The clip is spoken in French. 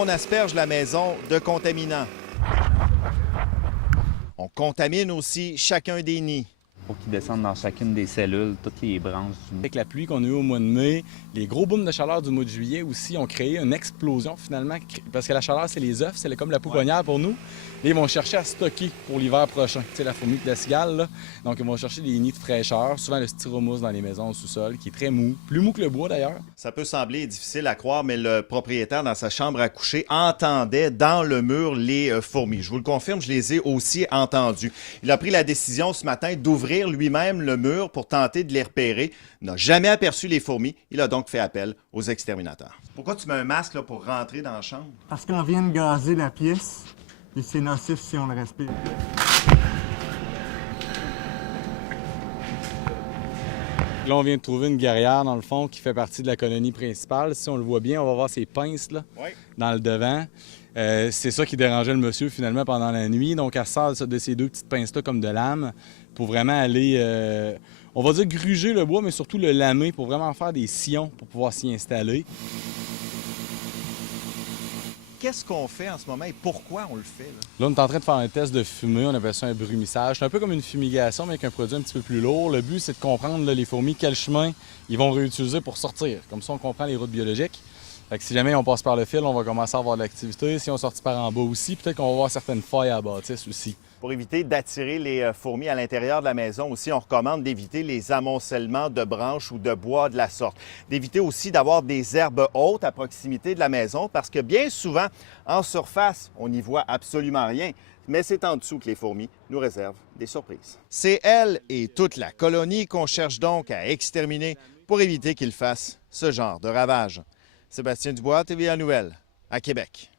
on asperge la maison de contaminants. On contamine aussi chacun des nids. Il faut qu'ils descendent dans chacune des cellules, toutes les branches du nid. Avec la pluie qu'on a eue au mois de mai, les gros booms de chaleur du mois de juillet aussi ont créé une explosion finalement. Parce que la chaleur, c'est les œufs, c'est comme la pouponnière pour nous. Et ils vont chercher à stocker pour l'hiver prochain. Tu sais, la fourmi de la cigale, là. Donc, ils vont chercher des nids de fraîcheur, souvent le styromousse dans les maisons au sous-sol, qui est très mou, plus mou que le bois d'ailleurs. Ça peut sembler difficile à croire, mais le propriétaire, dans sa chambre à coucher, entendait dans le mur les fourmis. Je vous le confirme, je les ai aussi entendues. Il a pris la décision ce matin d'ouvrir lui-même le mur pour tenter de les repérer. Il n'a jamais aperçu les fourmis. Il a donc fait appel aux exterminateurs. Pourquoi tu mets un masque là, pour rentrer dans la chambre? Parce qu'on vient de gazer la pièce et c'est nocif si on le respire. Là, on vient de trouver une guerrière, dans le fond, qui fait partie de la colonie principale. Si on le voit bien, on va voir ses pinces là, dans le devant. C'est ça qui dérangeait le monsieur, finalement, pendant la nuit. Donc, elle sort de ces deux petites pinces-là comme de lame pour vraiment aller, on va dire, gruger le bois, mais surtout le lamer pour vraiment faire des sillons pour pouvoir s'y installer. Qu'est-ce qu'on fait en ce moment et pourquoi on le fait? Là, on est en train de faire un test de fumée, on appelle ça un brumissage. C'est un peu comme une fumigation, mais avec un produit un petit peu plus lourd. Le but, c'est de comprendre là, les fourmis, quel chemin ils vont réutiliser pour sortir. Comme ça, on comprend les routes biologiques. Fait que si jamais on passe par le fil, on va commencer à avoir de l'activité. Si on sortit par en bas aussi, peut-être qu'on va voir certaines failles à la bâtisse aussi. Pour éviter d'attirer les fourmis à l'intérieur de la maison aussi, on recommande d'éviter les amoncellements de branches ou de bois de la sorte. D'éviter aussi d'avoir des herbes hautes à proximité de la maison parce que bien souvent, en surface, on n'y voit absolument rien. Mais c'est en dessous que les fourmis nous réservent des surprises. C'est elle et toute la colonie qu'on cherche donc à exterminer pour éviter qu'ils fassent ce genre de ravages. Sébastien Dubois, TVA Nouvelles, à Québec.